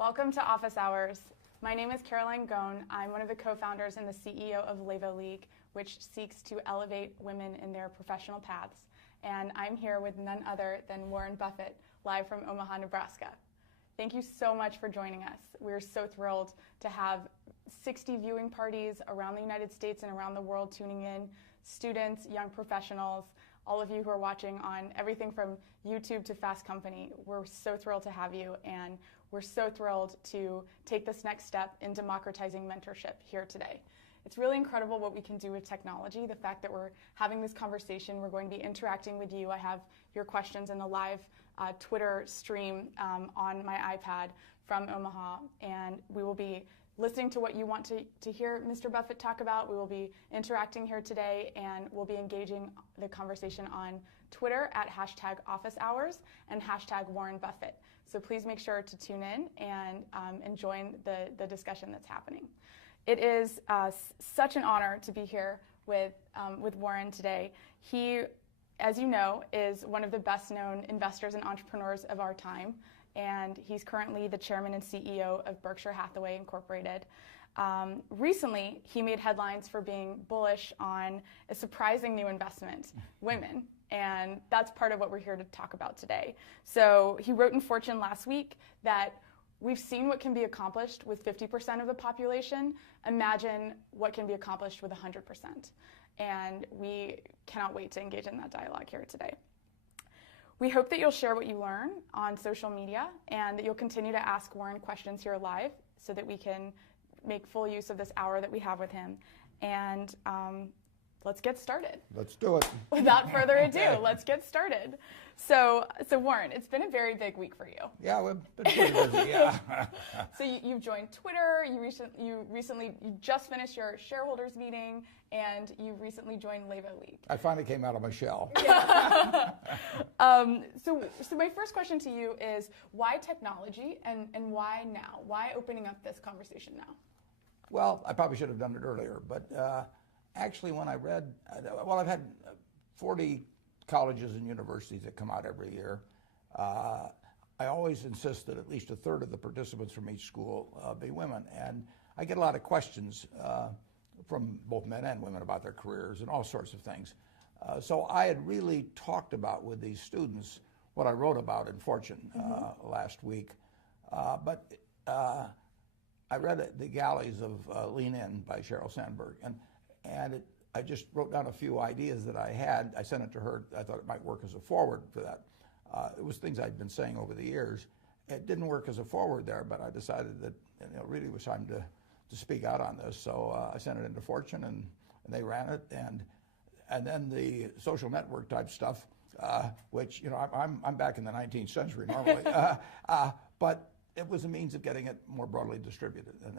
Welcome to Office Hours. My name is Caroline Gohn. I'm one of the co-founders and the CEO of Levo League, which seeks to elevate women in their professional paths. And I'm here with none other than Warren Buffett, live from Omaha, Nebraska. Thank you so much for joining us. We're so thrilled to have 60 viewing parties around the United States and around the world tuning in, students, young professionals, all of you who are watching on everything from YouTube to Fast Company. We're so thrilled to have you, and we're so thrilled to take this next step in democratizing mentorship here today. It's really incredible what we can do with technology. The fact that we're having this conversation, we're going to be interacting with you. I have your questions in the live Twitter stream on my iPad from Omaha, and we will be listening to what you want to hear Mr. Buffett talk about. We will be interacting here today, and we'll be engaging the conversation on Twitter at #OfficeHours and #WarrenBuffett. So please make sure to tune in and join the discussion that's happening. It is such an honor to be here with Warren today. He, as you know, is one of the best known investors and entrepreneurs of our time. And he's currently the chairman and CEO of Berkshire Hathaway Incorporated. Recently, he made headlines for being bullish on a surprising new investment, women. And that's part of what we're here to talk about today. So he wrote in Fortune last week that we've seen what can be accomplished with 50% of the population. Imagine what can be accomplished with 100%. And we cannot wait to engage in that dialogue here today. We hope that you'll share what you learn on social media and that you'll continue to ask Warren questions here live so that we can make full use of this hour that we have with him. And let's get started. Let's do it. Without further adu, let's get started. So Warren, it's been a very big week for you. Yeah, we've been pretty busy, yeah. So you've joined Twitter, you just finished your shareholders meeting, and you recently joined Levo League. I finally came out of my shell. Yeah. So my first question to you is, why technology and why now? Why opening up this conversation now? Well, I probably should have done it earlier, but actually when I read, I've had 40 colleges and universities that come out every year. I always insist that at least a third of the participants from each school be women. And I get a lot of questions from both men and women about their careers and all sorts of things. So I had really talked about with these students what I wrote about in Fortune last week. But I read The Galleys of Lean In by Sheryl Sandberg. And I just wrote down a few ideas that I had. I sent it to her. I thought it might work as a forward for that. It was things I'd been saying over the years. It didn't work as a forward there, but I decided that it really was time to speak out on this. So I sent it into Fortune, and they ran it. And then the social network type stuff, which I'm back in the 19th century normally, but it was a means of getting it more broadly distributed, and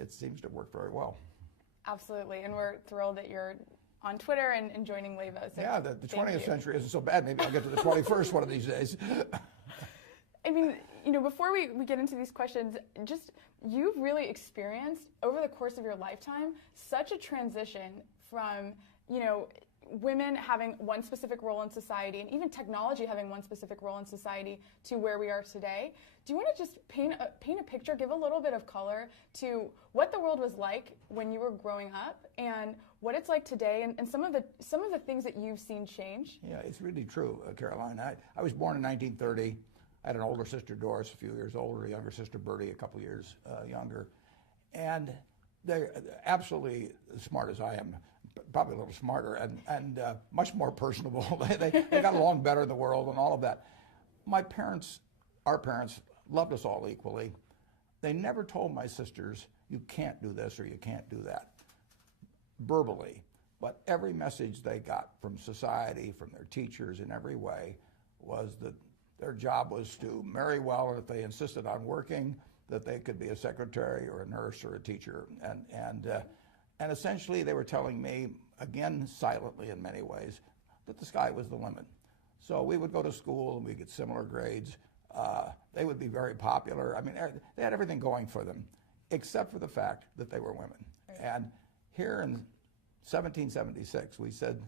it seems to work very well. Absolutely, and we're thrilled that you're on Twitter and joining Levo. So yeah, the 20th century isn't so bad. Maybe I'll get to the 21st one of these days. I mean, before we get into these questions, just you've really experienced over the course of your lifetime such a transition from, women having one specific role in society and even technology having one specific role in society to where we are today. Do you want to just paint a picture, give a little bit of color to what the world was like when you were growing up and what it's like today and some of the things that you've seen change? Yeah, it's really true, Caroline. I was born in 1930. I had an older sister, Doris, a few years older, a younger sister, Bertie, a couple years younger. And they're absolutely as smart as I am, probably a little smarter, and much more personable. They got along better in the world and all of that. Our parents, loved us all equally. They never told my sisters, you can't do this or you can't do that, verbally. But every message they got from society, from their teachers in every way, was that their job was to marry well, or if they insisted on working, that they could be a secretary or a nurse or a teacher. And essentially they were telling me, again silently in many ways, that the sky was the limit. So we would go to school and we'd get similar grades. They would be very popular. I mean, they had everything going for them, except for the fact that they were women. And here in 1776, we said,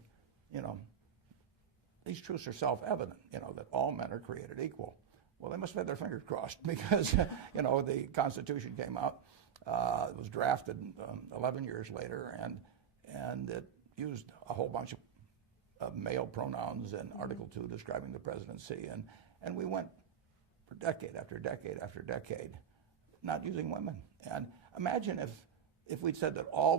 these truths are self-evident, that all men are created equal. Well, they must have had their fingers crossed because, you know, the Constitution came out. It was drafted 11 years later, and it used a whole bunch of male pronouns in Article 2 describing the presidency. And we went for decade after decade after decade not using women. And imagine if we'd said that all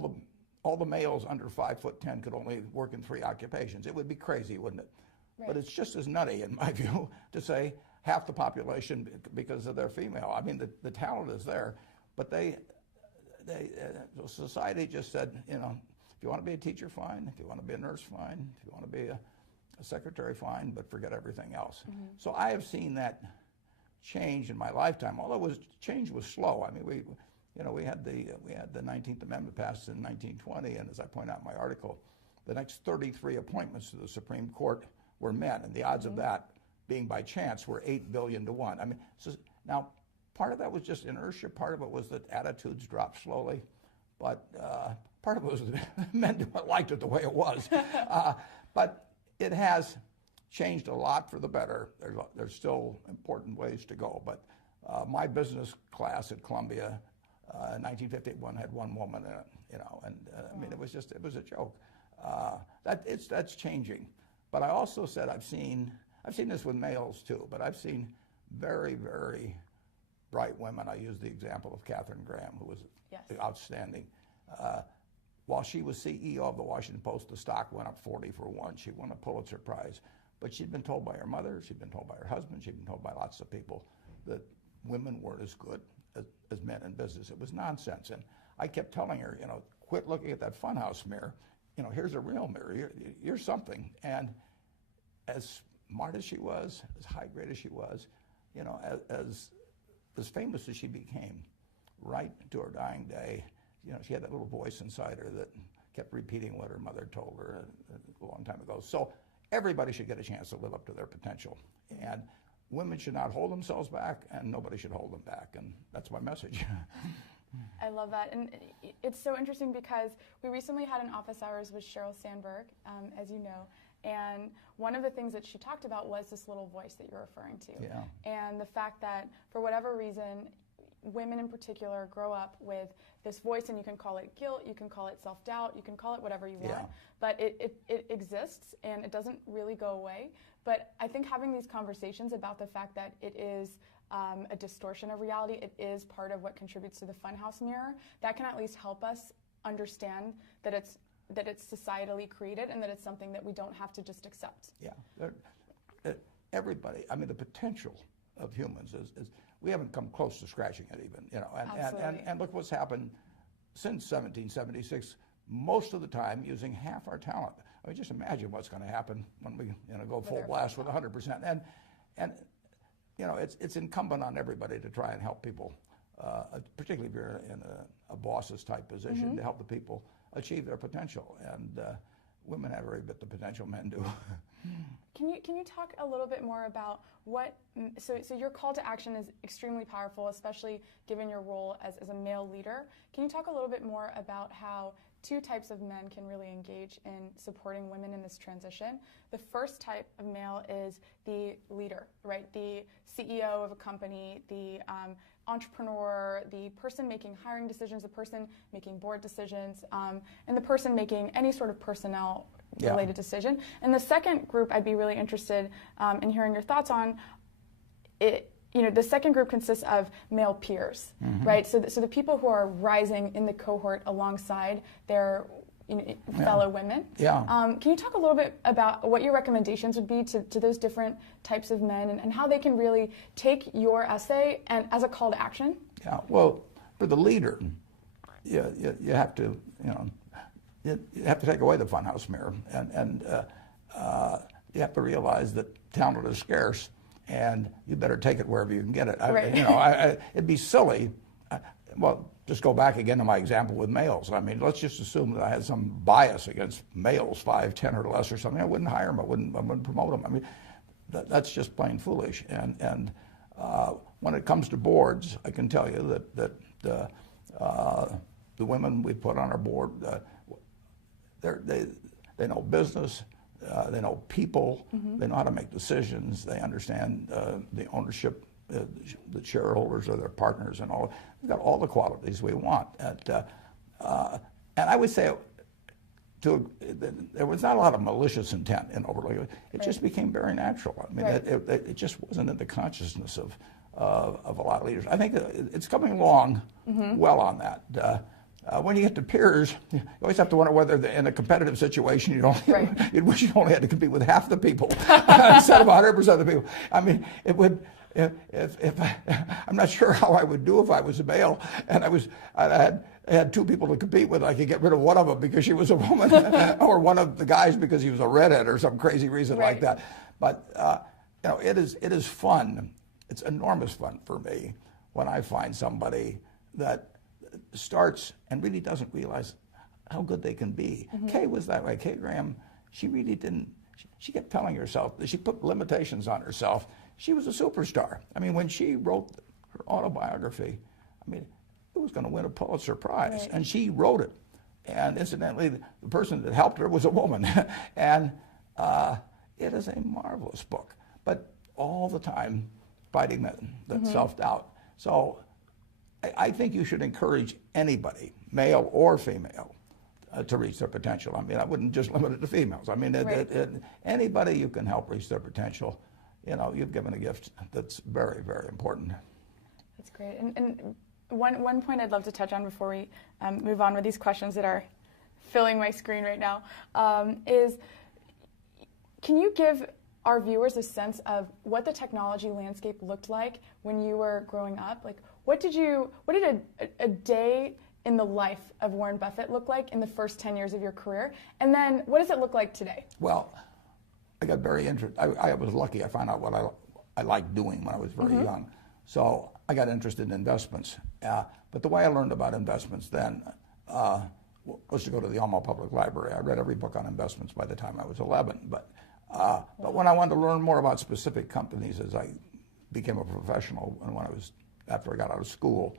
the males under 5'10" could only work in 3 occupations. It would be crazy, wouldn't it? Right. But it's just as nutty, in my view, to say half the population because of their female. I mean, the talent is there, but society just said, you know, if you want to be a teacher, fine. If you want to be a nurse, fine. If you want to be a secretary, fine, but forget everything else. Mm-hmm. So I have seen that change in my lifetime, although change was slow. I mean, we had the 19th Amendment passed in 1920, and as I point out in my article, the next 33 appointments to the Supreme Court were men, and the odds of that being by chance were 8 billion to 1. I mean, so now part of that was just inertia. Part of it was that attitudes dropped slowly, but part of it was that men liked it the way it was. But it has changed a lot for the better. There's still important ways to go, but my business class at Columbia in 1951 had 1 woman in it, you know, and I mean, it was a joke. That's changing. But I also said I've seen this with males too, but I've seen very, very bright women. I use the example of Katharine Graham, who was outstanding. While she was CEO of the Washington Post, the stock went up 40 for 1. She won a Pulitzer Prize. But she'd been told by her mother, she'd been told by her husband, she'd been told by lots of people that women weren't as good as men in business. It was nonsense. And I kept telling her, you know, quit looking at that funhouse mirror. You know, here's a real mirror. You're something. And as smart as she was, as high grade as she was, you know, as famous as she became, right to her dying day, you know, she had that little voice inside her that kept repeating what her mother told her a long time ago. So everybody should get a chance to live up to their potential. And women should not hold themselves back, and nobody should hold them back. And that's my message. I love that. And it's so interesting because we recently had an office hours with Sheryl Sandberg, as you know. And one of the things that she talked about was this little voice that you're referring to. Yeah. And the fact that, for whatever reason, women in particular grow up with this voice, and you can call it guilt, you can call it self-doubt, you can call it whatever you want, but it exists and it doesn't really go away. But I think having these conversations about the fact that it is a distortion of reality, it is part of what contributes to the funhouse mirror, that can at least help us understand that it's societally created and that it's something that we don't have to just accept. Yeah, everybody, I mean, the potential of humans is we haven't come close to scratching it even, you know, and look what's happened since 1776, most of the time using half our talent. I mean, just imagine what's going to happen when we, you know, go full blast with 100%. And you know, it's incumbent on everybody to try and help people, particularly if you're in a boss's type position, to help the people achieve their potential. And women have every bit the potential men do. Can you talk a little bit more about what, so your call to action is extremely powerful, especially given your role as a male leader. Can you talk a little bit more about how 2 types of men can really engage in supporting women in this transition? The first type of male is the leader, right? The CEO of a company, the entrepreneur, the person making hiring decisions, the person making board decisions, and the person making any sort of personnel related decision. And the second group I'd be really interested in hearing your thoughts on. You know, the second group consists of male peers, right? So the people who are rising in the cohort alongside their fellow women. Yeah. Can you talk a little bit about what your recommendations would be to those different types of men and how they can really take your essay and as a call to action? Yeah. Well, for the leader, you have to, you know, you have to take away the funhouse mirror, and you have to realize that talent is scarce, and you better take it wherever you can get it. Right. You know, it'd be silly. Well, just go back again to my example with males. I mean, let's just assume that I had some bias against males, 5'10" or less or something. I wouldn't hire them. I wouldn't promote them. I mean, that's just plain foolish. And when it comes to boards, I can tell you that the women we put on our board, they know business. They know people. They know how to make decisions. They understand the ownership the shareholders are their partners and all. We've got all the qualities we want. And I would say there was not a lot of malicious intent in Overlook. It just became very natural. I mean, it just wasn't in the consciousness of a lot of leaders. I think it's coming along well on that. When you get to peers, you always have to wonder whether in a competitive situation you'd wish you only had to compete with half the people instead of 100% of the people. I mean, it would. If I'm not sure how I would do if I was a male and I had two people to compete with. I could get rid of one of them because she was a woman, or one of the guys because he was a redhead or some crazy reason like that. But it is fun. It's enormous fun for me when I find somebody that starts and really doesn't realize how good they can be. Kay was that way. Kay Graham, she really didn't. She kept telling herself that she put limitations on herself. She was a superstar. I mean, when she wrote her autobiography, I mean, it was going to win a Pulitzer Prize, and she wrote it. And incidentally, the person that helped her was a woman. And it is a marvelous book, but all the time fighting that self-doubt. So I think you should encourage anybody, male or female, to reach their potential. I mean, I wouldn't just limit it to females. I mean, anybody you can help reach their potential, you've given a gift that's very, very important. That's great. And one point I'd love to touch on before we move on with these questions that are filling my screen right now is, can you give our viewers a sense of what the technology landscape looked like when you were growing up? Like, what did a day in the life of Warren Buffett look like in the first 10 years of your career? And then what does it look like today? Well, I got very interested. I was lucky. I found out what I liked doing when I was very young. So I got interested in investments. But the way I learned about investments then was to go to the Alma Public Library. I read every book on investments by the time I was 11. But when I wanted to learn more about specific companies as I became a professional and after I got out of school,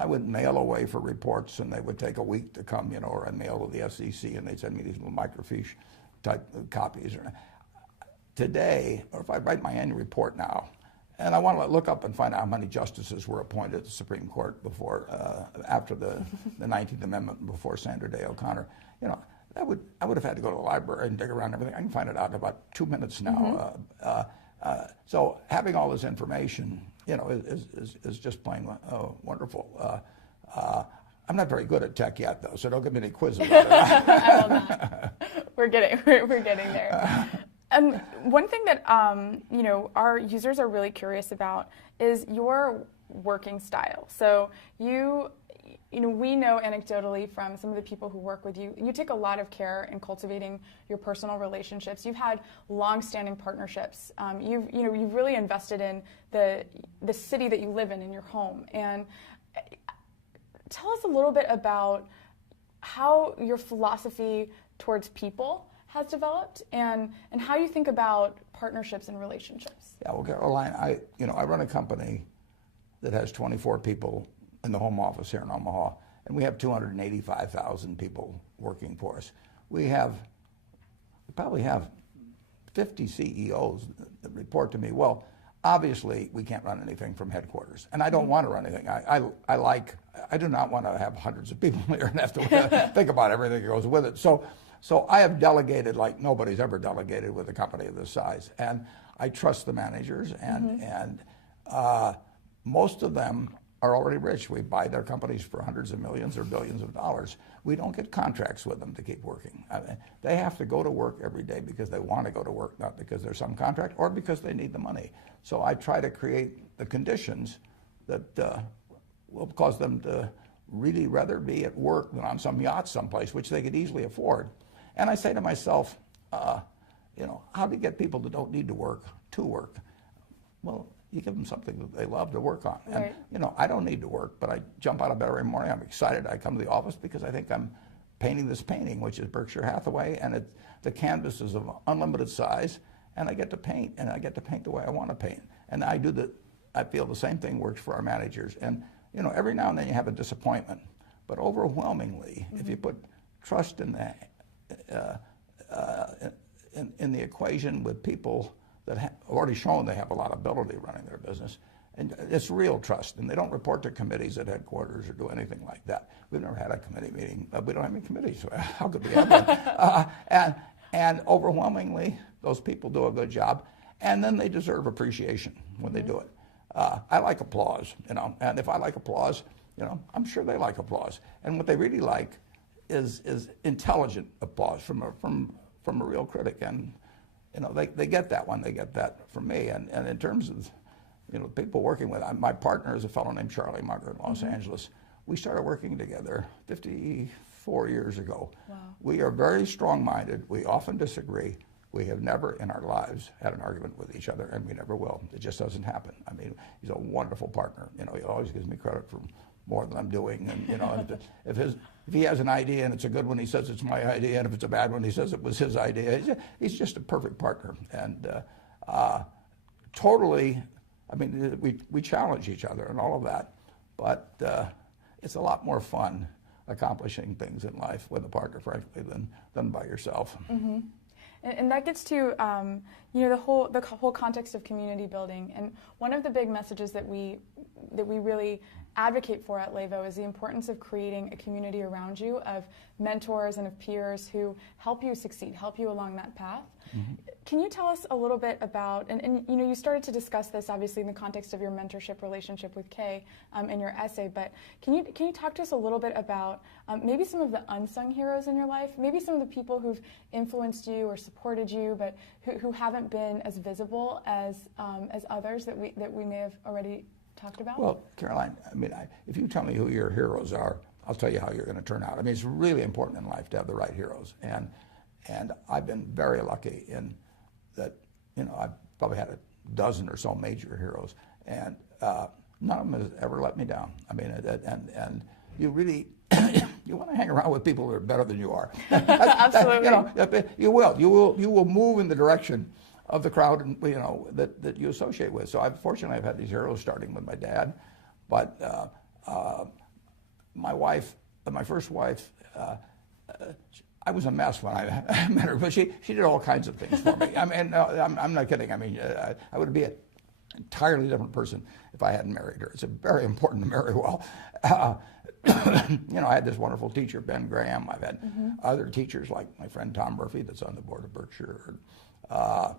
I would mail away for reports, and they would take a week to come, or I'd mail to the SEC, and they'd send me these little microfiche type copies. Today, or if I write my annual report now, and I want to look up and find out how many justices were appointed to the Supreme Court after the 19th Amendment, before Sandra Day O'Connor, I would have had to go to the library and dig around everything. I can find it out in about 2 minutes now. So having all this information, is just plain wonderful. I'm not very good at tech yet, though, so don't give me any quiz about it. I will not. We're getting there. One thing that our users are really curious about is your working style. So we know anecdotally from some of the people who work with you, you take a lot of care in cultivating your personal relationships. You've had long-standing partnerships. You've really invested in the city that you live in your home. And tell us a little bit about how your philosophy towards people has developed, and how you think about partnerships and relationships. Yeah, well, Caroline, I run a company that has 24 people in the home office here in Omaha, and we have 285,000 people working for us. We probably have 50 CEOs that report to me. Well, obviously, we can't run anything from headquarters, and I don't want to run anything. I do not want to have hundreds of people here and have to think about everything that goes with it. So I have delegated like nobody's ever delegated with a company of this size, and I trust the managers, and most of them are already rich. We buy their companies for hundreds of millions or billions of dollars. We don't get contracts with them to keep working. I mean, they have to go to work every day because they want to go to work, not because there's some contract or because they need the money. So I try to create the conditions that will cause them to really rather be at work than on some yacht someplace, which they could easily afford. And I say to myself, how do you get people that don't need to work? Well, you give them something that they love to work on. Right. And, I don't need to work, but I jump out of bed every morning. I'm excited. I come to the office because I think I'm painting this painting, which is Berkshire Hathaway, and the canvas is of unlimited size, and I get to paint, and I get to paint the way I want to paint. And I feel the same thing works for our managers. And, every now and then you have a disappointment, but overwhelmingly, if you put trust in the equation with people that have already shown they have a lot of ability running their business, and it's real trust, and they don't report to committees at headquarters or do anything like that. We've never had a committee meeting. We don't have any committees, so how could we have one? And overwhelmingly, those people do a good job, and then they deserve appreciation when they do it. I like applause, and if I like applause, I'm sure they like applause. And what they really like is intelligent applause from a real critic, and they get that one. They get that from me. And in terms of people working with, my partner is a fellow named Charlie Munger in Los Angeles. We started working together 54 years ago. Wow. We are very strong-minded. We often disagree. We have never in our lives had an argument with each other, and we never will. It just doesn't happen. I mean, he's a wonderful partner. He always gives me credit for more than I'm doing. And if he has an idea and it's a good one, he says it's my idea, and if it's a bad one, he says it was his idea. He's just a perfect partner, and totally. I mean, we challenge each other and all of that, but it's a lot more fun accomplishing things in life with a partner, frankly, than by yourself. Mm-hmm. And that gets to the whole context of community building. And one of the big messages that we really advocate for at LAVO is the importance of creating a community around you of mentors and of peers who help you succeed, help you along that path. Mm-hmm. Can you tell us a little bit about, and you started to discuss this obviously in the context of your mentorship relationship with Kay in your essay, but can you talk to us a little bit about maybe some of the unsung heroes in your life, maybe some of the people who've influenced you or supported you, but who haven't been as visible as others that we may have already talked about? Well, Caroline, I mean, if you tell me who your heroes are, I'll tell you how you're going to turn out. I mean, it's really important in life to have the right heroes, and I've been very lucky in that. I've probably had a dozen or so major heroes, and none of them has ever let me down. I mean, and you really you want to hang around with people that are better than you are. Absolutely. You will move in the direction of the crowd, that you associate with. So I've had these heroes starting with my dad, but my first wife, I was a mess when I met her, but she did all kinds of things for me. I mean, I'm not kidding. I mean, I would be an entirely different person if I hadn't married her. It's very important to marry well. I had this wonderful teacher, Ben Graham. I've had other teachers like my friend Tom Murphy, that's on the board of Berkshire. A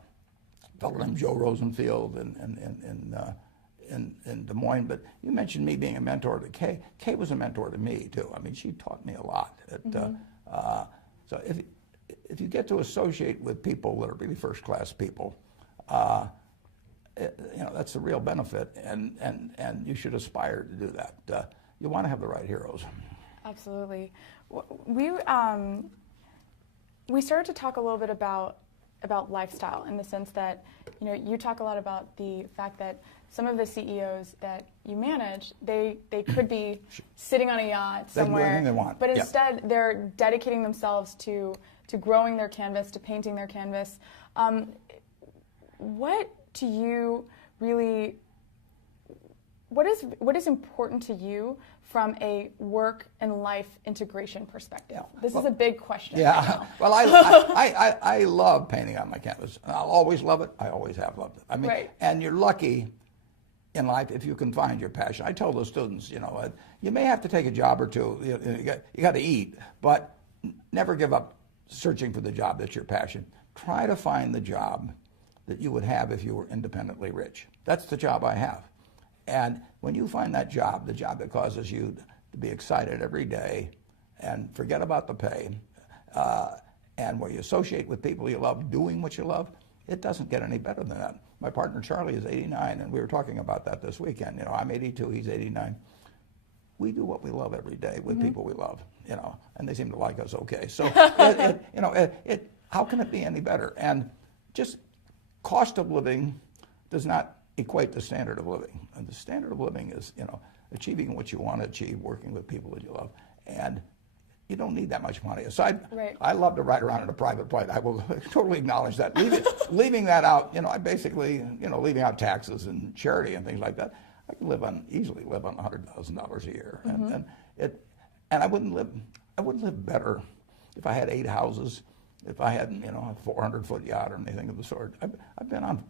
fellow named Joe Rosenfield in Des Moines. But you mentioned me being a mentor to Kay. Kay was a mentor to me too. I mean, she taught me a lot. So if you get to associate with people that are really first-class people, that's the real benefit, and you should aspire to do that. You want to have the right heroes. Absolutely. We started to talk a little bit about lifestyle, in the sense that you talk a lot about the fact that some of the CEOs that you manage, they could be sitting on a yacht somewhere, they can do anything they want. But instead they're dedicating themselves to growing their canvas, to painting their canvas. What to you really? What is important to you from a work and life integration perspective? This is a big question. Yeah. Right well, I love painting on my canvas. I'll always love it. I always have loved it. I mean, right. And you're lucky in life if you can find your passion. I tell the students, you may have to take a job or two. You got to eat, but never give up searching for the job that's your passion. Try to find the job that you would have if you were independently rich. That's the job I have. And when you find that job, the job that causes you to be excited every day and forget about the pay, and where you associate with people you love, doing what you love, it doesn't get any better than that. My partner Charlie is 89, and we were talking about that this weekend. I'm 82, he's 89. We do what we love every day with people we love, and they seem to like us okay. So, how can it be any better? And just cost of living does not equate to standard of living. And the standard of living is, achieving what you want to achieve, working with people that you love. And you don't need that much money. Aside, right. I love to ride around in a private plane. I will totally acknowledge that. Leaving that out, I basically, leaving out taxes and charity and things like that, I can easily live on $100,000 a year. And I wouldn't live better if I had 8 houses, if I had, a 400-foot yacht or anything of the sort. I've been on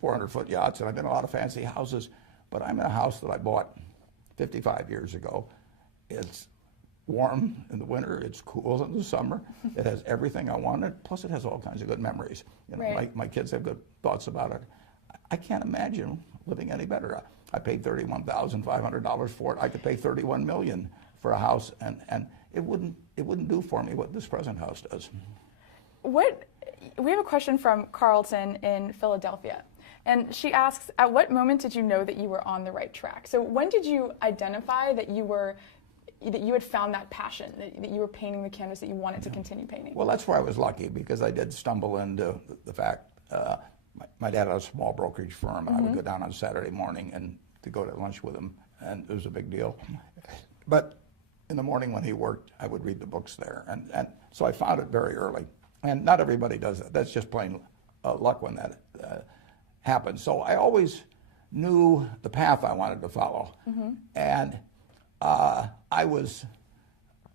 400-foot yachts, and I've been in a lot of fancy houses, but I'm in a house that I bought 55 years ago. It's warm in the winter, it's cool in the summer, it has everything I wanted, plus it has all kinds of good memories. You know, right. my kids have good thoughts about it. I can't imagine living any better. I paid $31,500 for it. I could pay $31 million for a house, and it wouldn't do for me what this present house does. We have a question from Carlton in Philadelphia, and she asks, at what moment did you know that you were on the right track? So when did you identify that you had found that passion, that you were painting the canvas that you wanted to continue painting? Well, that's where I was lucky, because I did stumble into the fact, my dad had a small brokerage firm, and I would go down on Saturday morning and to go to lunch with him, and it was a big deal. But in the morning when he worked, I would read the books there, and so I found it very early. And not everybody does that. That's just plain luck when that happens. So I always knew the path I wanted to follow, and I was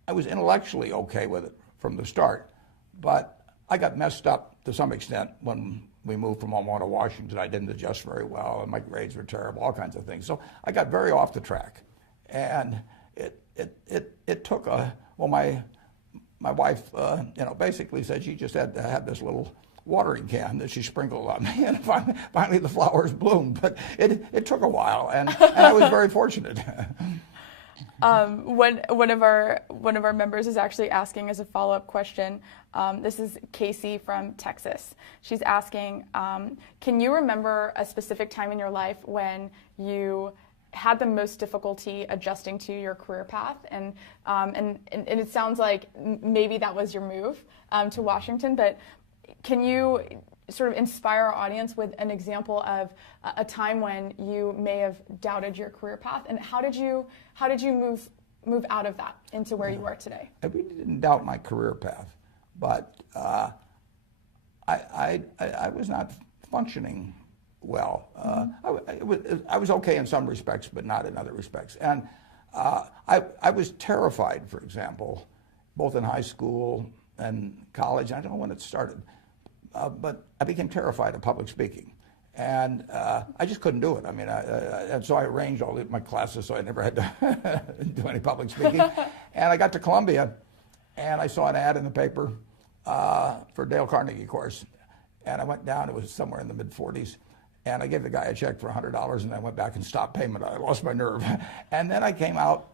intellectually okay with it from the start, but I got messed up to some extent when we moved from Omaha to Washington. I didn't adjust very well, and my grades were terrible, all kinds of things. So I got very off the track, and it took my wife, basically said she just had to have this little watering can that she sprinkled on me, and finally the flowers bloomed. But it took a while, and I was very fortunate. One of our members is actually asking as a follow-up question. This is Casey from Texas. She's asking, can you remember a specific time in your life when you had the most difficulty adjusting to your career path? And it sounds like maybe that was your move to Washington, but can you sort of inspire our audience with an example of a time when you may have doubted your career path, and how did you move out of that into where you are today? I really didn't doubt my career path, but I was not functioning well. I was okay in some respects, but not in other respects. And I was terrified, for example, both in high school and college. I don't know when it started, but I became terrified of public speaking. And I just couldn't do it. I mean, and so I arranged all my classes so I never had to do any public speaking. And I got to Columbia, and I saw an ad in the paper for Dale Carnegie course. And I went down, it was somewhere in the mid-40s, and I gave the guy a check for $100, and I went back and stopped payment. I lost my nerve. And then I came out,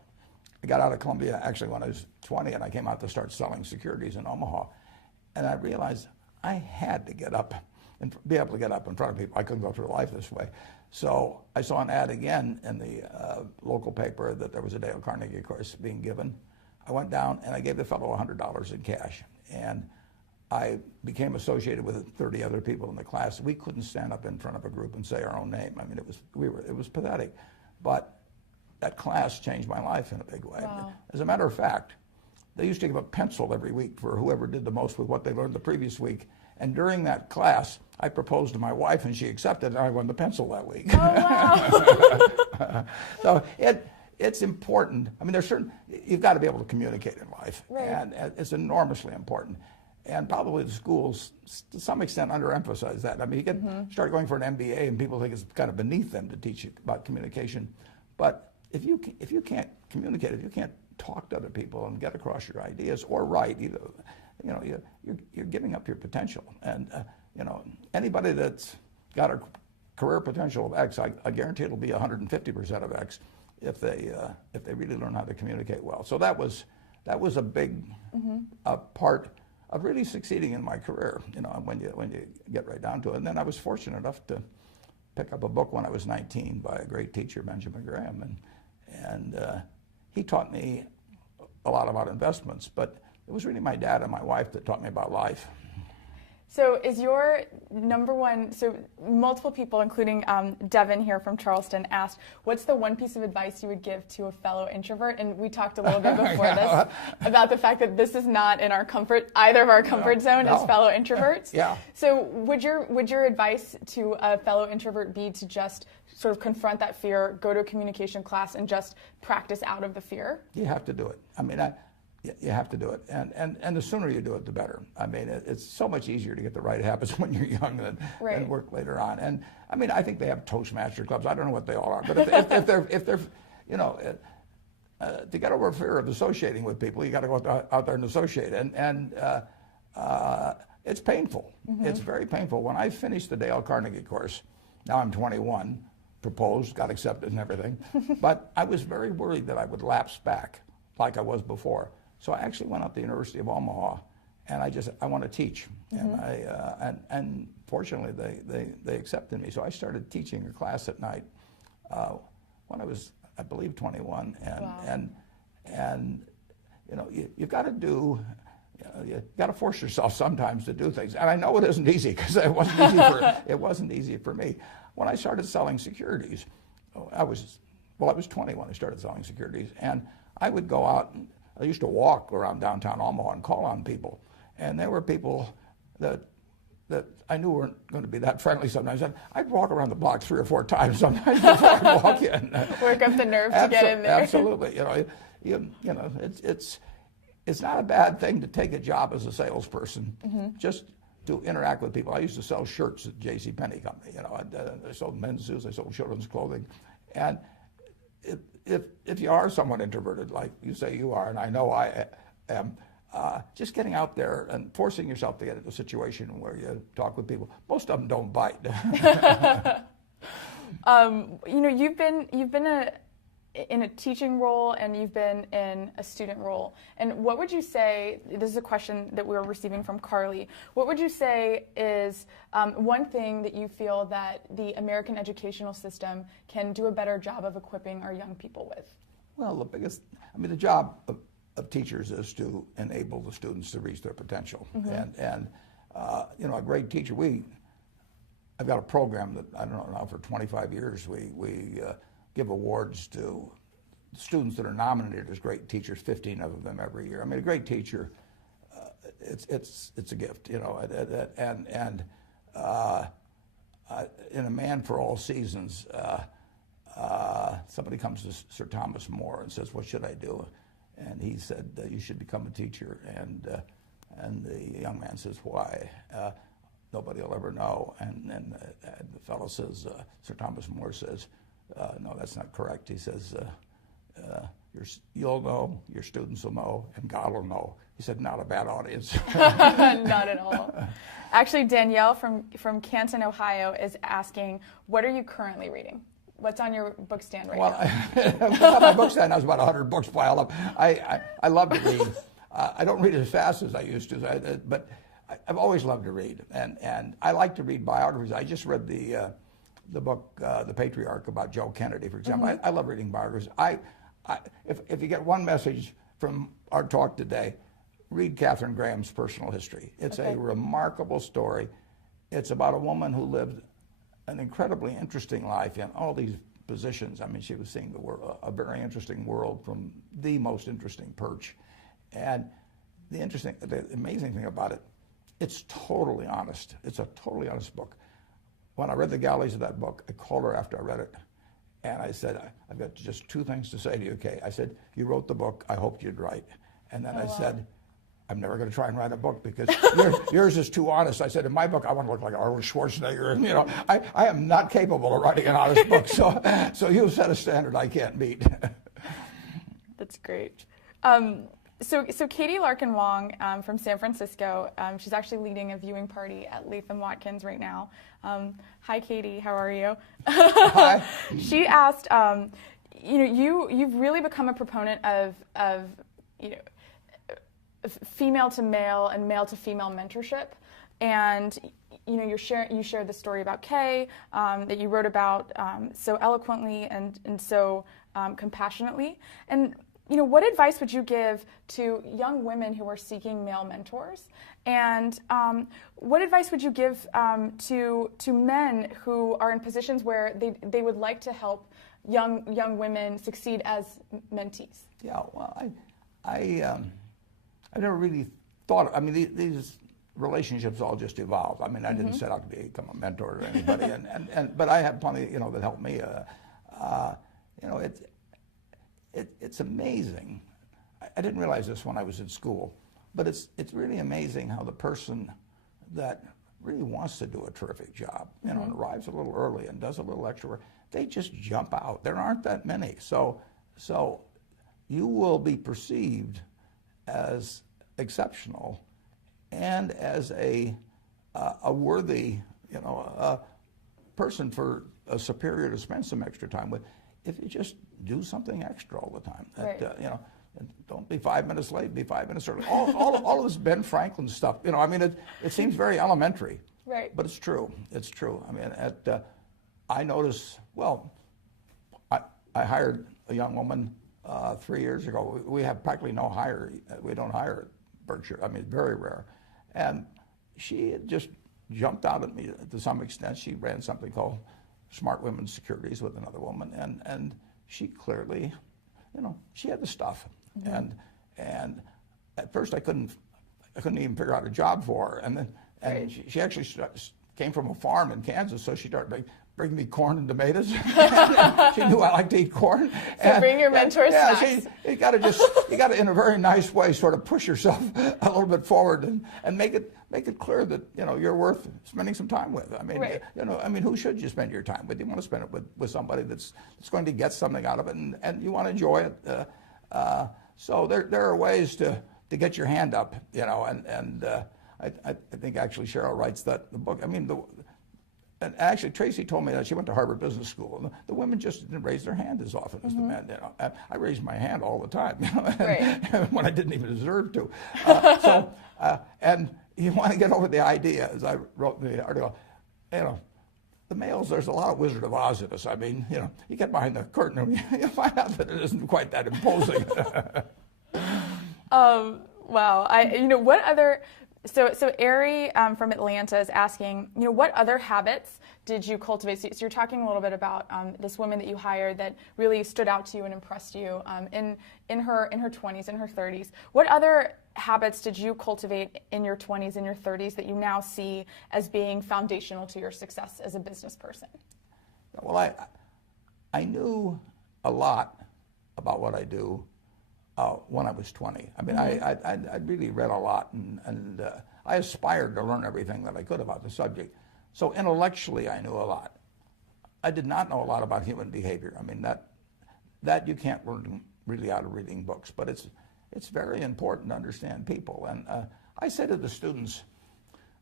I got out of Columbia actually when I was 20, and I came out to start selling securities in Omaha. And I realized I had to get up and be able to get up in front of people. I couldn't go through life this way. So I saw an ad again in the local paper that there was a Dale Carnegie course being given. I went down and I gave the fellow $100 in cash. And I became associated with 30 other people in the class. We couldn't stand up in front of a group and say our own name. I mean, it was pathetic. But that class changed my life in a big way. Wow. As a matter of fact, they used to give a pencil every week for whoever did the most with what they learned the previous week. And during that class, I proposed to my wife, and she accepted, and I won the pencil that week. Oh, wow. So it's important. I mean, you've got to be able to communicate in life, right. And it's enormously important. And probably the schools, to some extent, underemphasize that. I mean, you can start going for an MBA, and people think it's kind of beneath them to teach you about communication. But if you can't communicate, if you can't talk to other people and get across your ideas or write, either, you're giving up your potential. And anybody that's got a career potential of X, I guarantee it'll be 150% of X if they really learn how to communicate well. So that was a big part of really succeeding in my career, when you get right down to it. And then I was fortunate enough to pick up a book when I was 19 by a great teacher, Benjamin Graham, and he taught me a lot about investments, but it was really my dad and my wife that taught me about life. So is your number one, so multiple people, including Devin here from Charleston, asked, what's the one piece of advice you would give to a fellow introvert? And we talked a little bit before this about the fact that this is not in either of our comfort zone as fellow introverts. Yeah. So would your advice to a fellow introvert be to just sort of confront that fear, go to a communication class, and just practice out of the fear? You have to do it. I mean, you have to do it, and the sooner you do it, the better. I mean, it's so much easier to get the right habits when you're young than work later on. And I mean, I think they have Toastmaster clubs. I don't know what they all are, but if they're you know, to get over fear of associating with people, you got to go out there and associate. And it's painful. Mm-hmm. It's very painful. When I finished the Dale Carnegie course, now I'm 21, proposed, got accepted and everything, but I was very worried that I would lapse back like I was before. So I actually went out to the University of Omaha, and I want to teach. Mm-hmm. And fortunately they accepted me. So I started teaching a class at night when I was, I believe, 21. And you know, you've got to do. You got to force yourself sometimes to do things, and I know it isn't easy because it wasn't easy for me. When I started selling securities, I was 20 when I started selling securities, and I would go out. I used to walk around downtown Omaha and call on people, and there were people that I knew weren't going to be that friendly sometimes. And I'd walk around the block 3 or 4 times sometimes before I'd walk in. Work up the nerve to get in there. Absolutely, you know, it's not a bad thing to take a job as a salesperson, mm-hmm. just to interact with people. I used to sell shirts at JCPenney company. You know, I sold men's suits, I sold children's clothing, and if you are somewhat introverted, like you say you are, and I know I am, just getting out there and forcing yourself to get into a situation where you talk with people. Most of them don't bite. You know, you've been in a teaching role, and you've been in a student role. And what would you say, this is a question that we're receiving from Carly, what would you say is one thing that you feel that the American educational system can do a better job of equipping our young people with? Well, the job of teachers is to enable the students to reach their potential. Mm-hmm. And you know, a great teacher, I've got a program that, I don't know now, for 25 years, we give awards to students that are nominated as great teachers, 15 of them every year. I mean, a great teacher, it's a gift, you know. And in A Man for All Seasons, somebody comes to Sir Thomas More and says, "What should I do?" And he said, "You should become a teacher." And the young man says, "Why?" Nobody will ever know. And the fellow says, Sir Thomas More says, "No, that's not correct." He says, "You'll know, your students will know, and God will know." He said, "Not a bad audience." Not at all. Actually, Danielle from Canton, Ohio is asking, what are you currently reading? What's on your book stand right now? On my book stand, I was about 100 books piled up. I love to read. I don't read as fast as I used to, but I've always loved to read, and I like to read biographies. I just read the book, The Patriarch, about Joe Kennedy, for example. Mm-hmm. I love reading biographies. If you get one message from our talk today, read Katharine Graham's personal history. It's a remarkable story. It's about a woman who lived an incredibly interesting life in all these positions. I mean, she was seeing the world, a very interesting world from the most interesting perch. And the amazing thing about it, it's totally honest. It's a totally honest book. When I read the galleys of that book, I called her after I read it, and I said, "I've got just 2 things to say to you, Kay." I said, "You wrote the book, I hoped you'd write." And then I said, "I'm never going to try and write a book because yours is too honest." I said, "In my book, I want to look like Arnold Schwarzenegger, and you know, I am not capable of writing an honest book. So you set a standard I can't meet." That's great. So Katie Larkin Wong from San Francisco, she's actually leading a viewing party at Latham Watkins right now. Hi, Katie. How are you? Hi. She asked, you know, you've really become a proponent of you know, female to male and male to female mentorship, and you know, you shared the story about Kay that you wrote about so eloquently and so compassionately. And you know, what advice would you give to young women who are seeking male mentors? And what advice would you give to men who are in positions where they would like to help young women succeed as mentees? Yeah, well, I never really thought. I mean, these relationships all just evolve. I mean, I didn't set out to become a mentor to anybody, but I had plenty, you know, that helped me. You know, it's amazing I didn't realize this when I was in school, but it's really amazing how the person that really wants to do a terrific job, you know, and arrives a little early and does a little extra work, they just jump out. There aren't that many. So you will be perceived as exceptional and as a worthy, you know, person for a superior to spend some extra time with if you just do something extra all the time. Right. You know, and don't be 5 minutes late, be 5 minutes early. All of this Ben Franklin stuff, you know, I mean, it seems very elementary. Right. But it's true. It's true. I mean, I noticed, well, I hired a young woman 3 years ago. We have practically no hire. We don't hire at Berkshire. I mean, very rare. And she had just jumped out at me to some extent. She ran something called Smart Women's Securities with another woman. And she clearly, you know, she had the stuff. And at first I couldn't even figure out a job for her. And then she actually came from a farm in Kansas, so she started bringing me corn and tomatoes. She knew I liked to eat corn. So bring your mentor snacks. You got to in a very nice way sort of push yourself a little bit forward and make it clear that, you know, you're worth spending some time with. I mean, you know, I mean, who should you spend your time with? You want to spend it with somebody that's going to get something out of it, and you want to enjoy it. So there are ways to get your hand up, you know, and I think actually Cheryl writes the book. I mean, and actually Tracy told me that she went to Harvard Business School, and the women just didn't raise their hand as often as the men. You know, I raised my hand all the time, you know, when I didn't even deserve to. And you want to get over the idea, as I wrote in the article, you know, the males, there's a lot of Wizard of Oz in us. I mean, you know, you get behind the curtain and you find out that it isn't quite that imposing. Wow. You know, what other, so Ari from Atlanta is asking, you know, what other habits did you cultivate? So you're talking a little bit about this woman that you hired that really stood out to you and impressed you in her 20s, in her 30s. What other habits did you cultivate in your 20s and your 30s that you now see as being foundational to your success as a business person? Well, I knew a lot about what I do when I was 20. I mean, I really read a lot, and I aspired to learn everything that I could about the subject. So intellectually, I knew a lot. I did not know a lot about human behavior. I mean, that you can't learn really out of reading books, but it's very important to understand people. And I say to the students,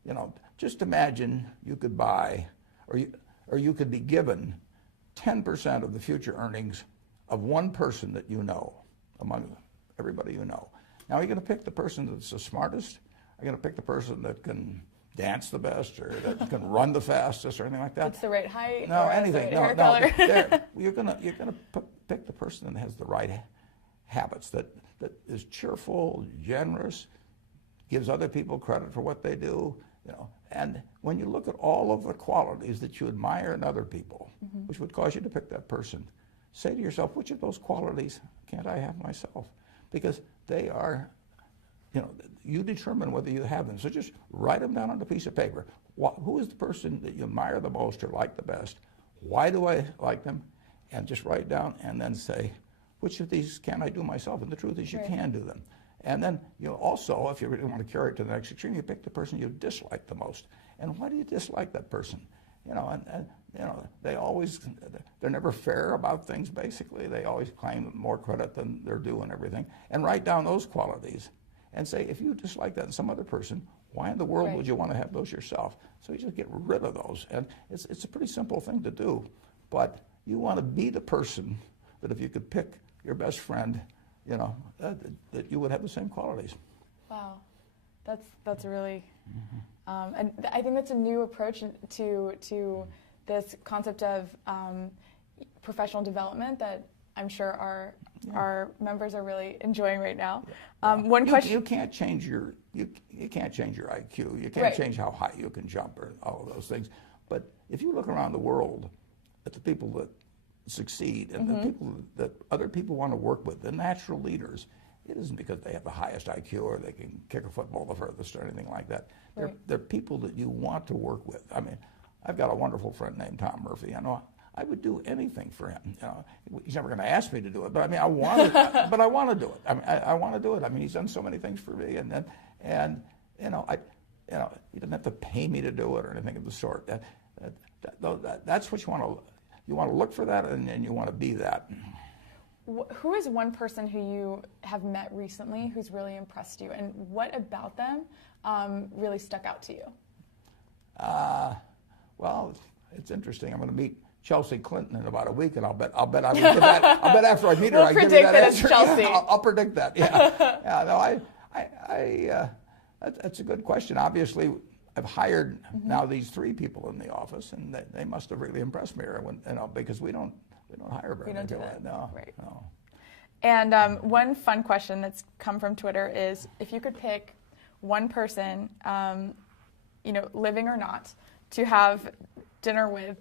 you know, just imagine you could buy, or you could be given 10% of the future earnings of one person that you know among everybody you know. Now, are you going to pick the person that's the smartest? Are you going to pick the person that can dance the best, or that can run the fastest, or anything like that? It's the right height. No, or anything. The right hair color. You're gonna pick the person that has the right habits, that is cheerful, generous, gives other people credit for what they do. You know, and when you look at all of the qualities that you admire in other people, which would cause you to pick that person, say to yourself, which of those qualities can't I have myself? Because they are, you know, you determine whether you have them. So just write them down on a piece of paper. Who is the person that you admire the most or like the best? Why do I like them? And just write down and then say, which of these can I do myself? And the truth is you can do them. And then you also, if you really want to carry it to the next extreme, you pick the person you dislike the most. And why do you dislike that person? You know, and you know, they're never fair about things, basically. They always claim more credit than they're due and everything. And write down those qualities and say, if you dislike that in some other person, why in the world would you want to have those yourself? So you just get rid of those. And it's a pretty simple thing to do. But you want to be the person that if you could pick your best friend, you know, that you would have the same qualities. Wow. That's really, and I think that's a new approach to this concept of professional development that I'm sure our members are really enjoying right now. One question: you can't change your IQ. You can't change how high you can jump or all of those things. But if you look around the world at the people that succeed and the people that other people want to work with, the natural leaders, it isn't because they have the highest IQ or they can kick a football the furthest or anything like that. They're people that you want to work with. I mean, I've got a wonderful friend named Tom Murphy. I know I would do anything for him. He's never going to ask me to do it, but I mean, I want to. But I want to do it. I mean, I want to do it. I mean, he's done so many things for me, and he doesn't have to pay me to do it or anything of the sort. That's what you want to. You want to look for that, and you want to be that. Who is one person who you have met recently who's really impressed you, and what about them really stuck out to you? Well, it's interesting. I'm going to meet Chelsea Clinton in about a week, and I'll bet I would give that. I'll bet after I meet her, I give you that answer. It's Chelsea. Yeah, I'll predict that. Yeah, no, that's a good question. Obviously, I've hired now these 3 people in the office, and they must have really impressed me. Because we don't hire very many people. No, right. No. And one fun question that's come from Twitter is, if you could pick one person, living or not, to have dinner with,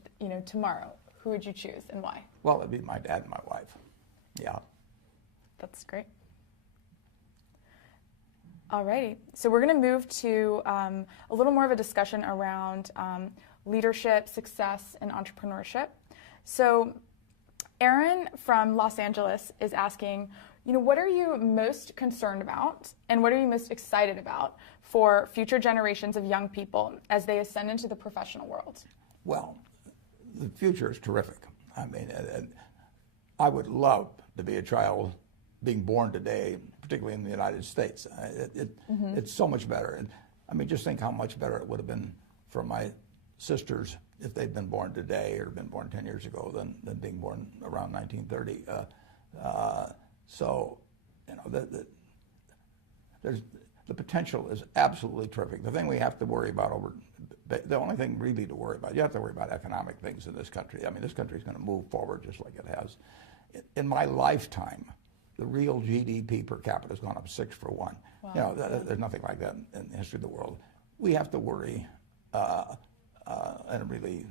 tomorrow, who would you choose and why? Well, it'd be my dad and my wife. Yeah. That's great. Alrighty, so we're going to move to a little more of a discussion around leadership, success, and entrepreneurship. So Aaron from Los Angeles is asking, what are you most concerned about and what are you most excited about for future generations of young people as they ascend into the professional world? Well, the future is terrific. I mean, I would love to be a child being born today, particularly in the United States. It's so much better. And I mean, just think how much better it would have been for my sisters if they'd been born today or been born 10 years ago than being born around 1930. The potential is absolutely terrific. The thing we have to worry about the only thing really to worry about, you have to worry about economic things in this country. I mean, this country is going to move forward just like it has. In my lifetime, the real GDP per capita has gone up 6 for 1. Wow. There's nothing like that in the history of the world. We have to worry, and really,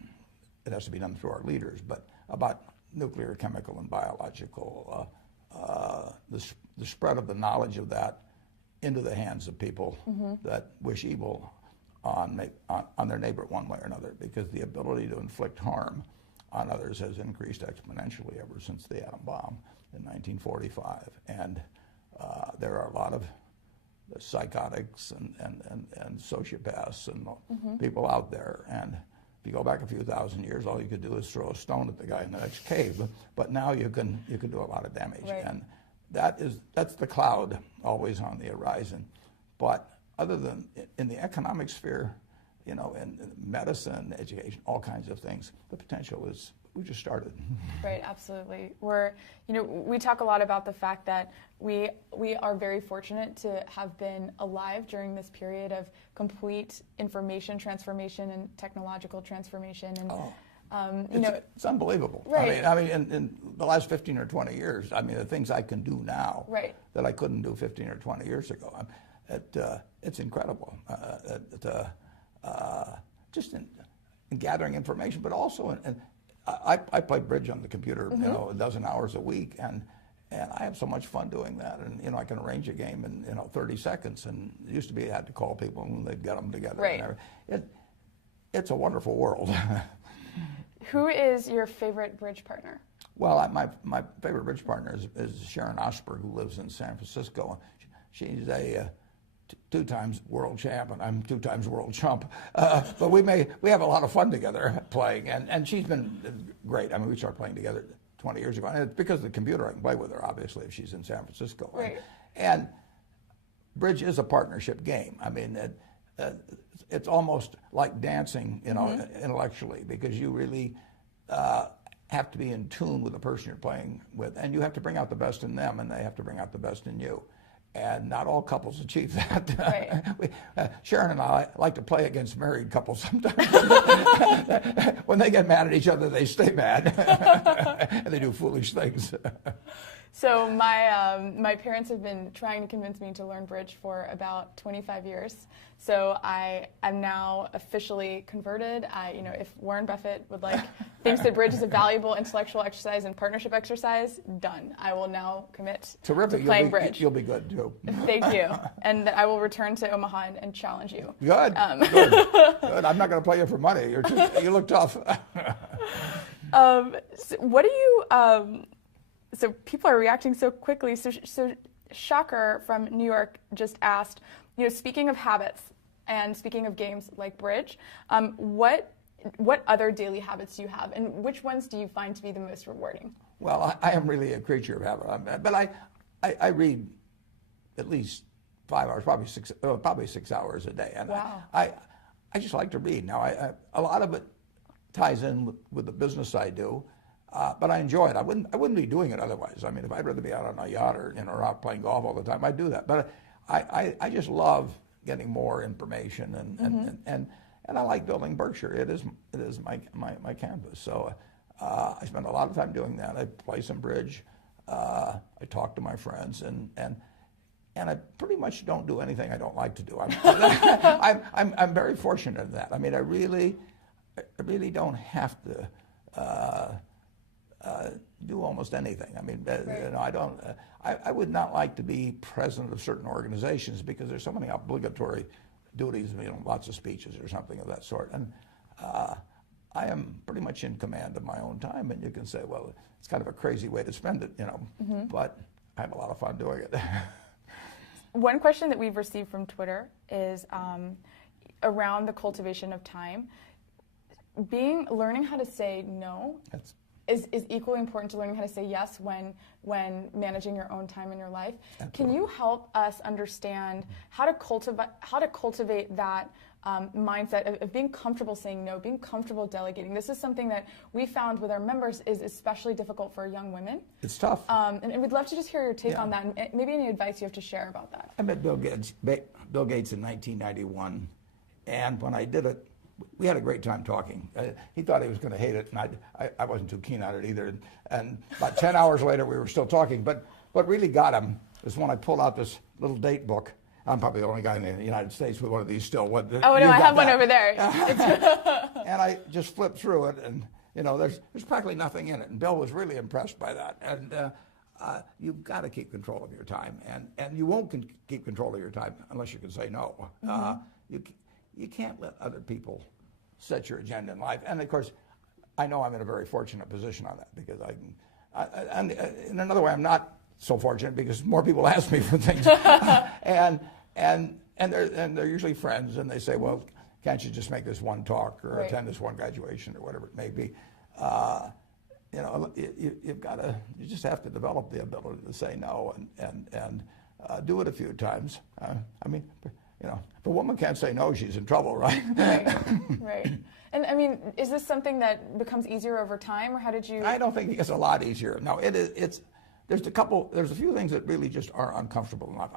it has to be done through our leaders, but about nuclear, chemical, and biological, the spread of the knowledge of that into the hands of people that wish evil on their neighbor one way or another, because the ability to inflict harm on others has increased exponentially ever since the atom bomb in 1945. And there are a lot of psychotics and sociopaths and people out there. And if you go back a few thousand years, all you could do is throw a stone at the guy in the next cave. But now you can do a lot of damage. Right. And that's the cloud always on the horizon. But other than in the economic sphere, in medicine, education, all kinds of things, the potential is, we just started. Right, absolutely. We talk a lot about the fact that we are very fortunate to have been alive during this period of complete information transformation and technological transformation. And it's unbelievable. Right. I mean, in the last 15 or 20 years, I mean, the things I can do now right. that I couldn't do 15 or 20 years ago, it's incredible. Just in gathering information, but also I play bridge on the computer, a dozen hours a week, and I have so much fun doing that. And I can arrange a game in 30 seconds. And it used to be I had to call people and they'd get them together. Right. It's a wonderful world. Who is your favorite bridge partner? Well, my favorite bridge partner is Sharon Osberg, who lives in San Francisco. She's a 2 times world champ, and I'm 2 times world chump. But we have a lot of fun together playing, and she's been great. I mean, we started playing together 20 years ago, and it's because of the computer. I can play with her, obviously, if she's in San Francisco. Right. And bridge is a partnership game. I mean, it's almost like dancing, intellectually, because you really have to be in tune with the person you're playing with, and you have to bring out the best in them, and they have to bring out the best in you. And not all couples achieve that. Right. Sharon and I like to play against married couples sometimes. When they get mad at each other, they stay mad, and they do foolish things. So my parents have been trying to convince me to learn bridge for about 25 years. So I am now officially converted. If Warren Buffett thinks that bridge is a valuable intellectual exercise and partnership exercise, done. I will now commit to playing bridge. You'll be good too. Thank you. And I will return to Omaha and challenge you. Good. Good. I'm not going to play you for money. You look tough. So what do you? So people are reacting so quickly. So Shocker from New York just asked, speaking of habits and speaking of games like bridge, what other daily habits do you have, and which ones do you find to be the most rewarding? Well, I am really a creature of habit, but I read at least 5 hours, probably 6 hours a day, and wow. I just like to read. Now, a lot of it ties in with the business I do, but I enjoy it. I wouldn't be doing it otherwise. I mean, if I'd rather be out on a yacht or out playing golf all the time, I'd do that. But I just love getting more information, and I like building Berkshire. It is my canvas. So I spend a lot of time doing that. I play some bridge. I talk to my friends, and I pretty much don't do anything I don't like to do. I'm very fortunate in that. I mean, I really don't have to do almost anything. I mean, right. I don't. I would not like to be president of certain organizations because there's so many obligatory duties. Lots of speeches or something of that sort. And I am pretty much in command of my own time. And you can say, well, it's kind of a crazy way to spend it, but I have a lot of fun doing it. One question that we've received from Twitter is around the cultivation of time. Learning how to say no is equally important to learning how to say yes when managing your own time in your life. Absolutely. Can you help us understand how to cultivate that mindset of being comfortable saying no, being comfortable delegating? This is something that we found with our members is especially difficult for young women. It's tough. And we'd love to just hear your take on that, and maybe any advice you have to share about that. I met Bill Gates in 1991, and when I did it, we had a great time talking. He thought he was going to hate it, and I wasn't too keen on it either. And about 10 hours later, we were still talking. But what really got him is when I pulled out this little date book. I'm probably the only guy in the United States with one of these still. Oh, no, I have one over there. And I just flipped through it, and there's practically nothing in it. And Bill was really impressed by that. And you've got to keep control of your time, and you won't keep control of your time unless you can say no. Mm-hmm. You can't let other people set your agenda in life. And of course, I know I'm in a very fortunate position on that because and in another way, I'm not so fortunate because more people ask me for things, and they're usually friends, and they say, well, can't you just make this one talk or right. attend this one graduation or whatever it may be? You just have to develop the ability to say no and do it a few times. If a woman can't say no, she's in trouble, right? Right. And I mean, is this something that becomes easier over time, or how did you? I don't think it gets a lot easier. No, it's. There's a few things that really just are uncomfortable enough.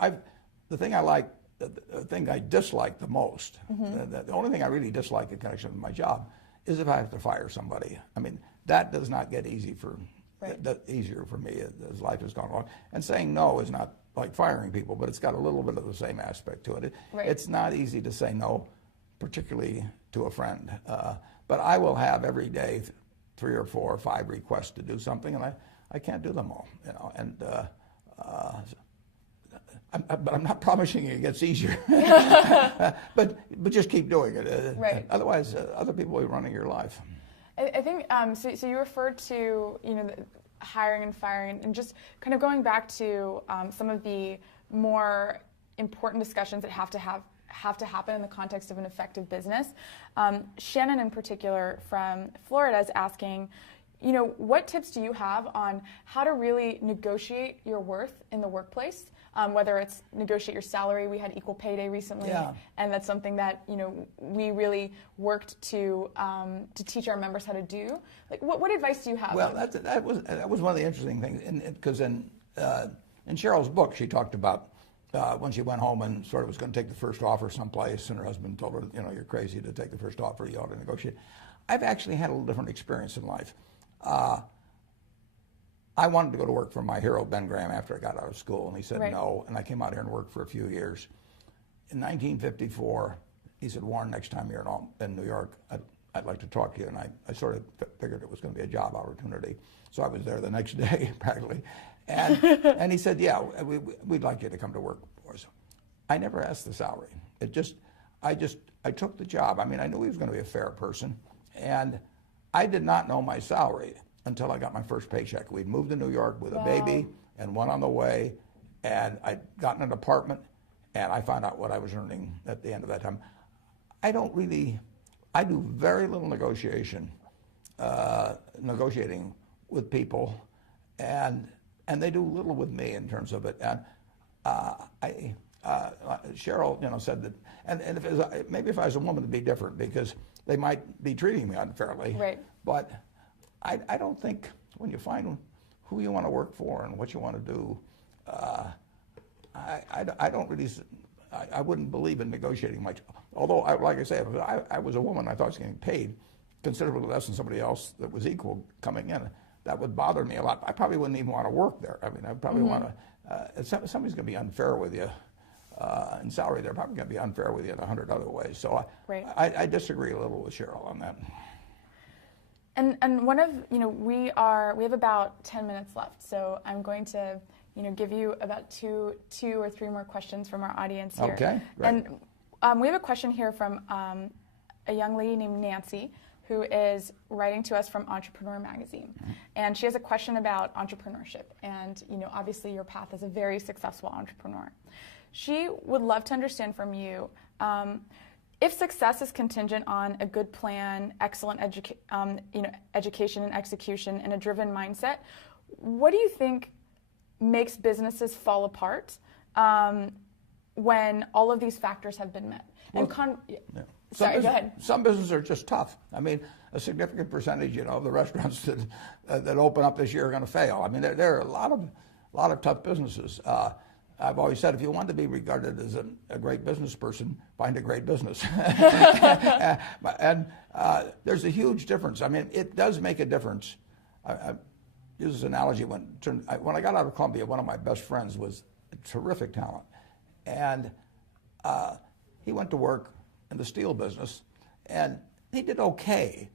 The thing I dislike the most, mm-hmm. the only thing I really dislike in connection with my job, is if I have to fire somebody. I mean, that does not get easier for me as life has gone along. And saying no is not like firing people, but it's got a little bit of the same aspect to it. Right. It's not easy to say no, particularly to a friend. But I will have every day 3 or 4 or 5 requests to do something, and I can't do them all. But I'm not promising it gets easier. but just keep doing it. Right. Otherwise, other people will be running your life. I think so you referred to hiring and firing, and just kind of going back to some of the more important discussions that have to happen in the context of an effective business. Shannon, in particular, from Florida, is asking, what tips do you have on how to really negotiate your worth in the workplace? Whether it's negotiate your salary. We had Equal Pay Day recently, and that's something that we really worked to teach our members how to do. Like, what advice do you have? Well, that was one of the interesting things, because in Cheryl's book, she talked about when she went home and sort of was going to take the first offer someplace, and her husband told her, you're crazy to take the first offer. You ought to negotiate. I've actually had a little different experience in life. I wanted to go to work for my hero, Ben Graham, after I got out of school, and he said no, and I came out here and worked for a few years. In 1954, he said, Warren, next time you're in New York, I'd like to talk to you, and I sort of figured it was going to be a job opportunity, so I was there the next day, practically, and he said, yeah, we'd like you to come to work for us. I never asked the salary. I took the job. I mean, I knew he was going to be a fair person, and I did not know my salary until I got my first paycheck. We'd moved to New York with a baby and one on the way, and I'd gotten an apartment, and I found out what I was earning at the end of that time. I do very little negotiating with people, and they do little with me in terms of it. And Cheryl, said that, and maybe if I was a woman, it'd be different because they might be treating me unfairly. Right. But I don't think when you find who you want to work for and what you want to do, I don't really. I wouldn't believe in negotiating much. Although, like I say, if I was a woman, I thought I was getting paid considerably less than somebody else that was equal coming in. That would bother me a lot. I probably wouldn't even want to work there. I mean, I probably want to. If somebody's going to be unfair with you in salary, they're probably going to be unfair with you in 100 other ways. So I disagree a little with Cheryl on that. And one of, we have about 10 minutes left, so I'm going to, give you about two or three more questions from our audience here. Okay, great. And we have a question here from a young lady named Nancy, who is writing to us from Entrepreneur Magazine. Mm-hmm. And she has a question about entrepreneurship. And, obviously your path as a very successful entrepreneur. She would love to understand from you, if success is contingent on a good plan, excellent education and execution, and a driven mindset, what do you think makes businesses fall apart when all of these factors have been met? Sorry, go ahead. Some businesses are just tough. I mean, a significant percentage, of the restaurants that open up this year are going to fail. I mean, there are a lot of tough businesses. I've always said, if you want to be regarded as a great business person, find a great business. And there's a huge difference. I mean, it does make a difference. I use this analogy when I got out of Columbia, one of my best friends was a terrific talent. And he went to work in the steel business, and he did okay,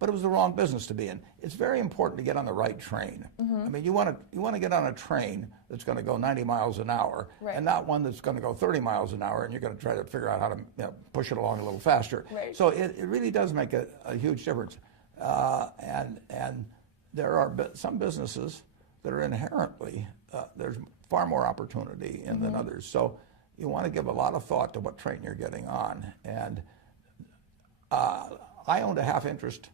but it was the wrong business to be in. It's very important to get on the right train. Mm-hmm. I mean, you want to get on a train that's going to go 90 miles an hour, right, and not one that's going to go 30 miles an hour, and you're going to try to figure out how to push it along a little faster. Right. So it really does make a huge difference. And there are some businesses that are inherently, there's far more opportunity in than others. So you want to give a lot of thought to what train you're getting on. And I owned a half interest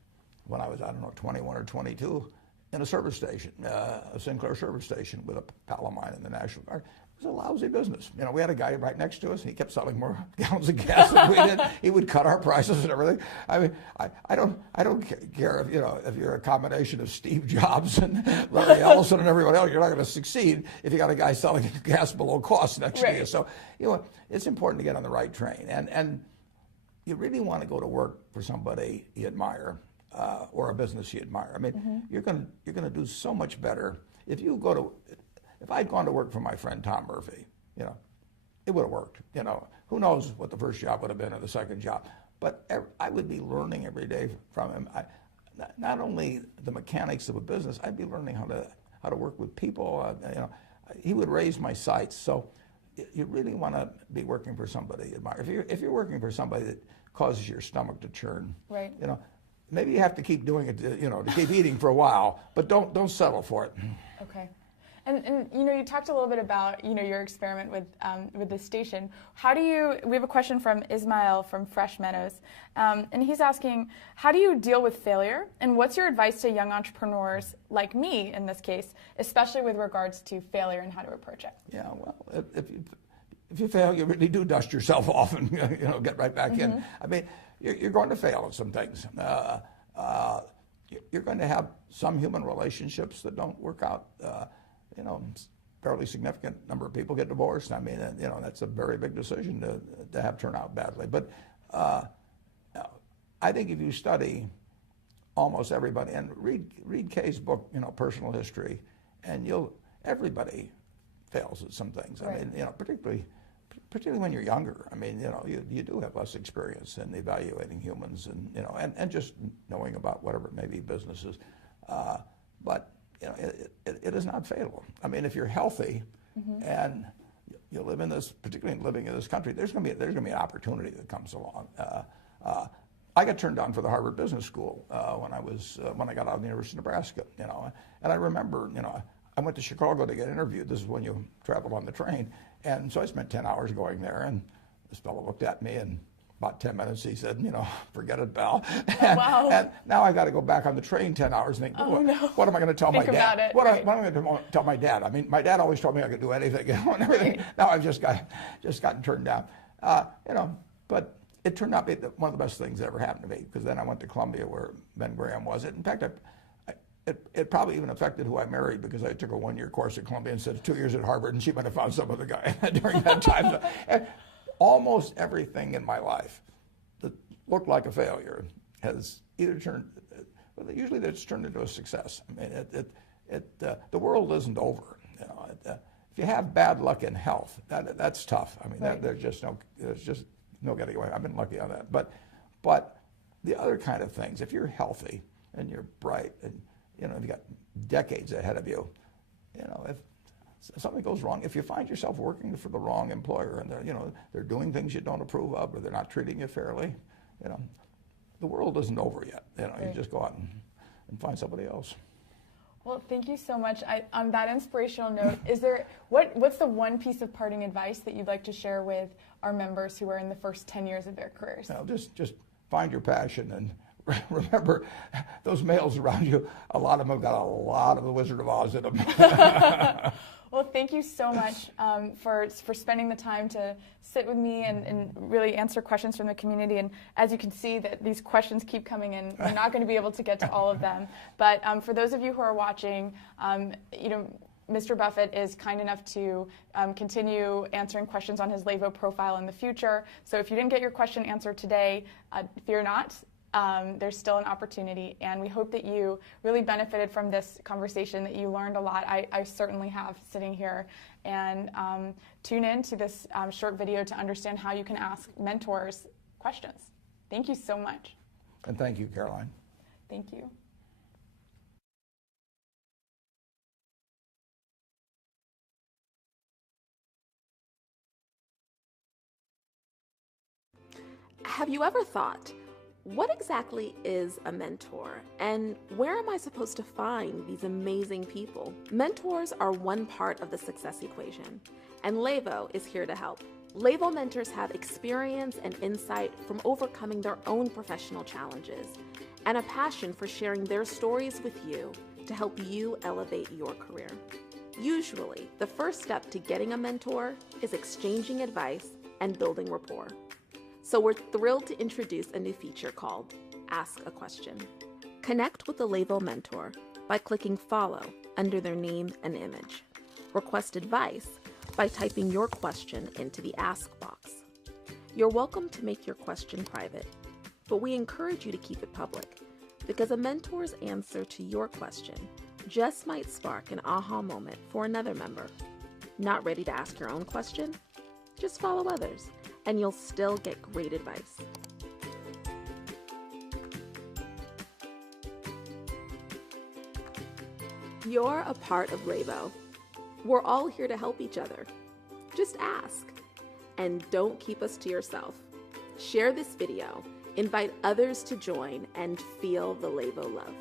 when I was, 21 or 22, in a service station, a Sinclair service station with a pal of mine in the National Guard. It was a lousy business. We had a guy right next to us, and he kept selling more gallons of gas than we did. He would cut our prices and everything. I mean, I don't care if you're a combination of Steve Jobs and Larry Ellison and everyone else. You're not going to succeed if you got a guy selling gas below cost next to you. So it's important to get on the right train, and you really want to go to work for somebody you admire. Or a business you admire. I mean, you're going to do so much better if I'd gone to work for my friend Tom Murphy. It would have worked. Who knows what the first job would have been or the second job? But I would be learning every day from him. Not only the mechanics of a business, I'd be learning how to work with people. He would raise my sights. So you really want to be working for somebody you admire. If you're working for somebody that causes your stomach to churn, right? Maybe you have to keep doing it, to keep eating for a while, but don't settle for it. Okay. And you talked a little bit about, your experiment with this station. We have a question from Ismail from Fresh Meadows, and he's asking, how do you deal with failure? And what's your advice to young entrepreneurs like me, in this case, especially with regards to failure and how to approach it? Yeah, well, if you fail, you really do dust yourself off and, get right back in. I mean, you're going to fail at some things. You're going to have some human relationships that don't work out. Fairly significant number of people get divorced. I mean, that's a very big decision to have turn out badly. But I think if you study almost everybody and read Kay's book, Personal History, and everybody fails at some things. Right. I mean, particularly when you're younger. I mean, you do have less experience in evaluating humans and just knowing about whatever it may be businesses. But it is not fatal. I mean, if you're healthy and you live in this, particularly living in this country, there's going to be an opportunity that comes along. I got turned down for the Harvard Business School when I got out of the University of Nebraska, and I remember, I went to Chicago to get interviewed. This is when you traveled on the train, and so I spent 10 hours going there, and this fellow looked at me, and about 10 minutes he said, forget it, Bell. Wow. And now I've got to go back on the train 10 hours and think, what am I going to tell my dad? About it, what right. am I going to tell my dad? I mean, my dad always told me I could do anything, and everything. Right. Now I've just gotten turned down, but it turned out to be one of the best things that ever happened to me, because then I went to Columbia where Ben Graham was. In fact, it probably even affected who I married, because I took a 1-year course at Columbia instead of 2 years at Harvard, and she might have found some other guy during that time. And almost everything in my life that looked like a failure has either usually it's turned into a success. I mean, the world isn't over. If you have bad luck in health, that's tough. I mean, right. there's just no getting away. I've been lucky on that. But the other kind of things, if you're healthy and you're bright and you've got decades ahead of you, if something goes wrong, if you find yourself working for the wrong employer and they're doing things you don't approve of, or they're not treating you fairly, the world isn't over yet. Right. You just go out and find somebody else. Well, thank you so much. On that inspirational note, what's the one piece of parting advice that you'd like to share with our members who are in the first 10 years of their careers? Just find your passion, and remember, those males around you, a lot of them have got a lot of the Wizard of Oz in them. Well, thank you so much for spending the time to sit with me and really answer questions from the community. And as you can see, that these questions keep coming in. We're not going to be able to get to all of them. But for those of you who are watching, Mr. Buffett is kind enough to continue answering questions on his Levo profile in the future. So if you didn't get your question answered today, fear not. There's still an opportunity, and we hope that you really benefited from this conversation, that you learned a lot. I certainly have, sitting here. And tune in to this short video to understand how you can ask mentors questions. Thank you so much. And thank you, Caroline. Thank you. Have you ever thought, what exactly is a mentor, and where am I supposed to find these amazing people? Mentors are one part of the success equation, and Levo is here to help. Levo mentors have experience and insight from overcoming their own professional challenges, and a passion for sharing their stories with you to help you elevate your career. Usually, the first step to getting a mentor is exchanging advice and building rapport. So we're thrilled to introduce a new feature called Ask a Question. Connect with a Levo mentor by clicking follow under their name and image. Request advice by typing your question into the Ask box. You're welcome to make your question private, but we encourage you to keep it public, because a mentor's answer to your question just might spark an aha moment for another member. Not ready to ask your own question? Just follow others, and you'll still get great advice. You're a part of Levo. We're all here to help each other. Just ask. And don't keep us to yourself. Share this video, invite others to join, and feel the Levo love.